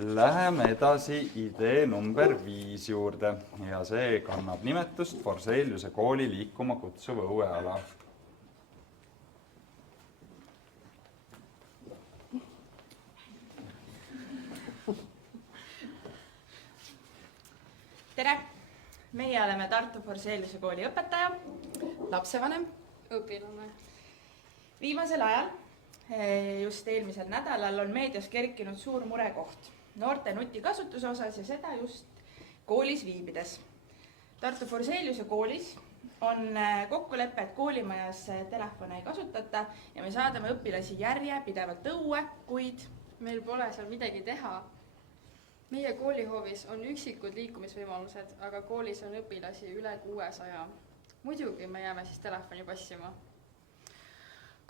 Läheme edasi idee number 5 juurde ja see kannab nimetust Forseliuse kooli liikuma kutsuv õueala. Tere! Meie oleme Tartu Forseliuse kooli õpetaja, lapsevanem, õpilane. Viimasel ajal, just eelmisel nädalal, on meedias kerkinud suur murekoht noorte nutikasutuse osas ja seda just koolis viibides. Tartu Forseliuse koolis on kokkulepe, et koolimajas telefone ei kasutata ja me saadame õpilasi järjepidevalt õue, kuid meil pole seal midagi teha. Meie koolihoovis on üksikud liikumisvõimalused, aga koolis on õpilasi üle 600. Muidugi me jääme siis telefoni passima.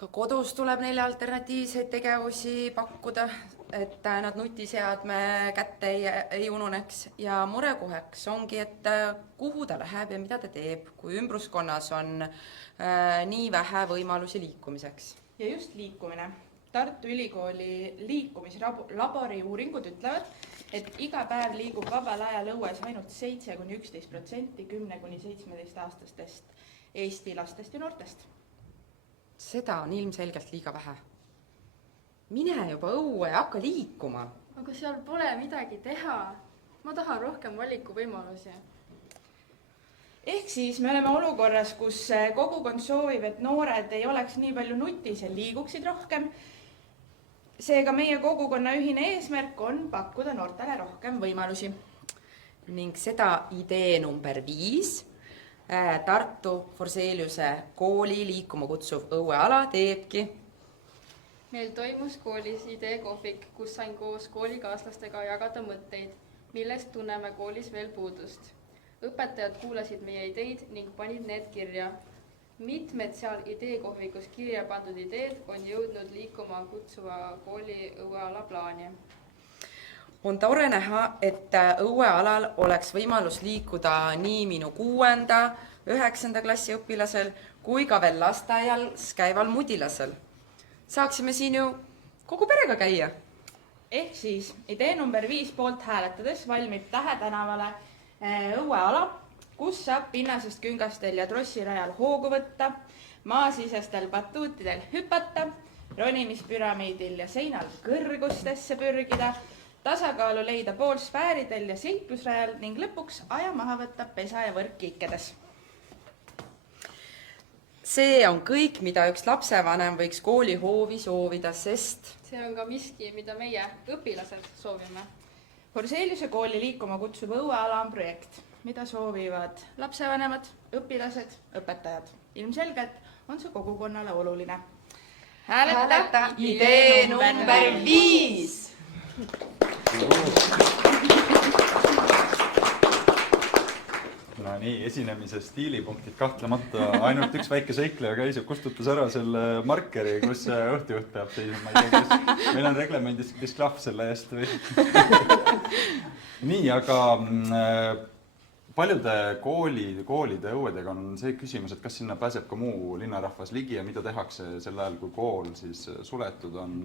Ka kodus tuleb neile alternatiivseid tegevusi pakkuda, et nad nutiseadme kätte ei ununeks ja murekoheks ongi, et kuhu ta läheb ja mida ta teeb, kui ümbruskonnas on nii vähe võimalusi liikumiseks. Ja just liikumine. Tartu Ülikooli liikumislabori uuringud ütlevad, et iga päev liigub vabal ajal õues ainult 7–11% 10–17 aastastest Eesti lastest ja noortest. Seda on ilmselgelt liiga vähe. Mine juba õue ja hakka liikuma. Aga seal pole midagi teha. Ma tahan rohkem valikuvõimalusi. Ehk siis me oleme olukorras, kus kogukond soovib, et noored ei oleks nii palju nutis ja liiguksid rohkem. Seega meie kogukonna ühine eesmärk on pakkuda noortele rohkem võimalusi. Ning seda idee number 5 Tartu Forseliuse kooli liikuma kutsuv õueala teebki. Meil toimus koolis ideekohvik, kus sain koos koolikaaslastega jagada mõtteid, millest tunneme koolis veel puudust. Õpetajad kuulasid meie ideid ning panid need kirja. Mitmed seal ideekohvikus kirja pandud ideed on jõudnud liikuma kutsuva kooli õueala plaani. On tore näha, et õuealal oleks võimalus liikuda nii minu 6., 9. klassi õpilasel kui ka veel lasteaial käival mudilasel. Saaksime siin ju kogu perega käia. Ehk siis idee number 5 poolt hääletades valmib Tähe tänavale õueala, kus saab pinnasest küngastel ja trossirajal hoogu võtta, maasisestel batuutidel hüpata, ronimispüramiidil ja seinal kõrgustesse pürgida, tasakaalu leida poolsfääridel ja seiklusrajal ning lõpuks aja maha võtta pesa ja võrk ikkedes. See on kõik, mida üks lapsevanem võiks koolihoovi soovida, sest see on ka miski, mida meie õpilased soovime. Forseliuse kooli liikuma kutsuv õueala on projekt, mida soovivad lapsevanemad, õpilased, õpetajad. Ilmselgelt on see kogukonnale oluline. Hääleta idee number 5! No nii, esinemise stiilipunktid kahtlemata. Ainult üks väike seikleja käis ja kustutas ära selle markeri, kus õhtujuht peab seisma. Ma ei tea, kas meil on reglemendis disklahv selle eest või? Nii, aga paljude koolide õuedega on see küsimus, et kas sinna pääseb ka muu linnarahvas ligi ja mida tehakse sel ajal, kui kool siis suletud on.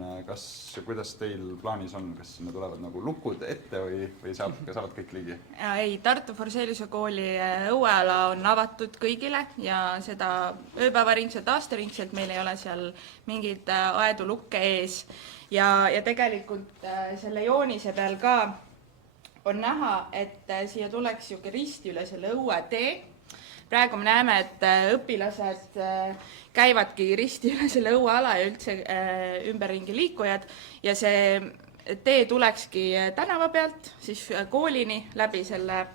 Kuidas teil plaanis on, kas sinna tulevad nagu lukud ette või saavad kõik ligi? Ei, Tartu Forseliuse kooli õueala on avatud kõigile ja seda ööpäevaringselt, aastaringselt meil ei ole seal mingid aedu lukke ees ja tegelikult selle joonise peal ka on näha, et siia tuleks siuke risti üle selle õuetee. Praegu me näeme, et õpilased käivadki risti üle selle õueala ja üldse ümberringi liikujad ja see tee tulekski tänava pealt siis koolini läbi selle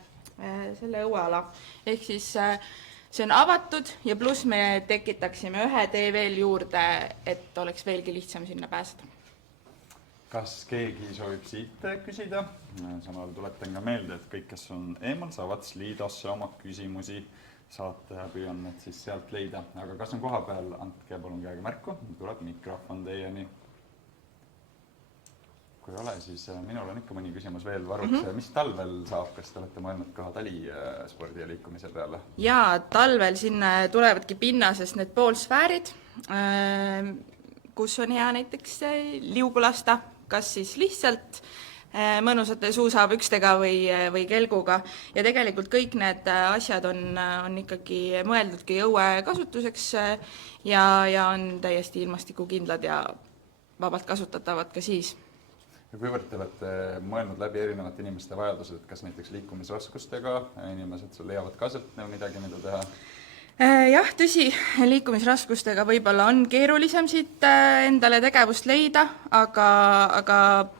õueala. Ehk siis see on avatud ja pluss me tekitaksime ühe tee veel juurde, et oleks veelgi lihtsam sinna pääseda. Kas keegi soovib siit küsida? Samal tuletan ka meelde, et kõik, kes on eemal, saavad Slidosse oma küsimusi saata ja püüan need siis sealt leida. Aga kas on koha peal, andke palun käega märku, tuleb mikrofon teieni. Kui ei ole, siis minul on ikka mõni küsimus veel varuks. Mis talvel saab, kas te olete mõelnud ka talispordi ja liikumise peale? Jaa, talvel sinna tulevadki pinnasest need poolsfäärid, kus on hea näiteks liugu lasta, kas siis lihtsalt mõnusate suusapükstega või kelguga ja tegelikult kõik need asjad on ikkagi mõeldudki õuekasutuseks ja on täiesti ilmastikukindlad ja vabalt kasutatavad ka siis. Ja kuivõrd te olete mõelnud läbi erinevate inimeste vajadused, kas näiteks liikumisraskustega inimesed sul leiavad ka sealt midagi, mida teha? Jah, tõsi, liikumisraskustega võib-olla on keerulisem siit endale tegevust leida, aga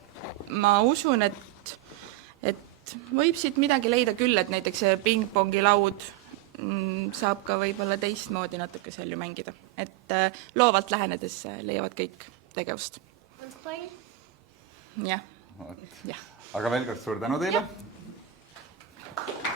ma usun, et võib siit midagi leida küll, et näiteks see pingpongi laud saab ka võib-olla teistmoodi natuke seal ju mängida. Et loovalt lähenedes leiavad kõik tegevust. Jah. Aga veel kord suur tänu teile! Ja.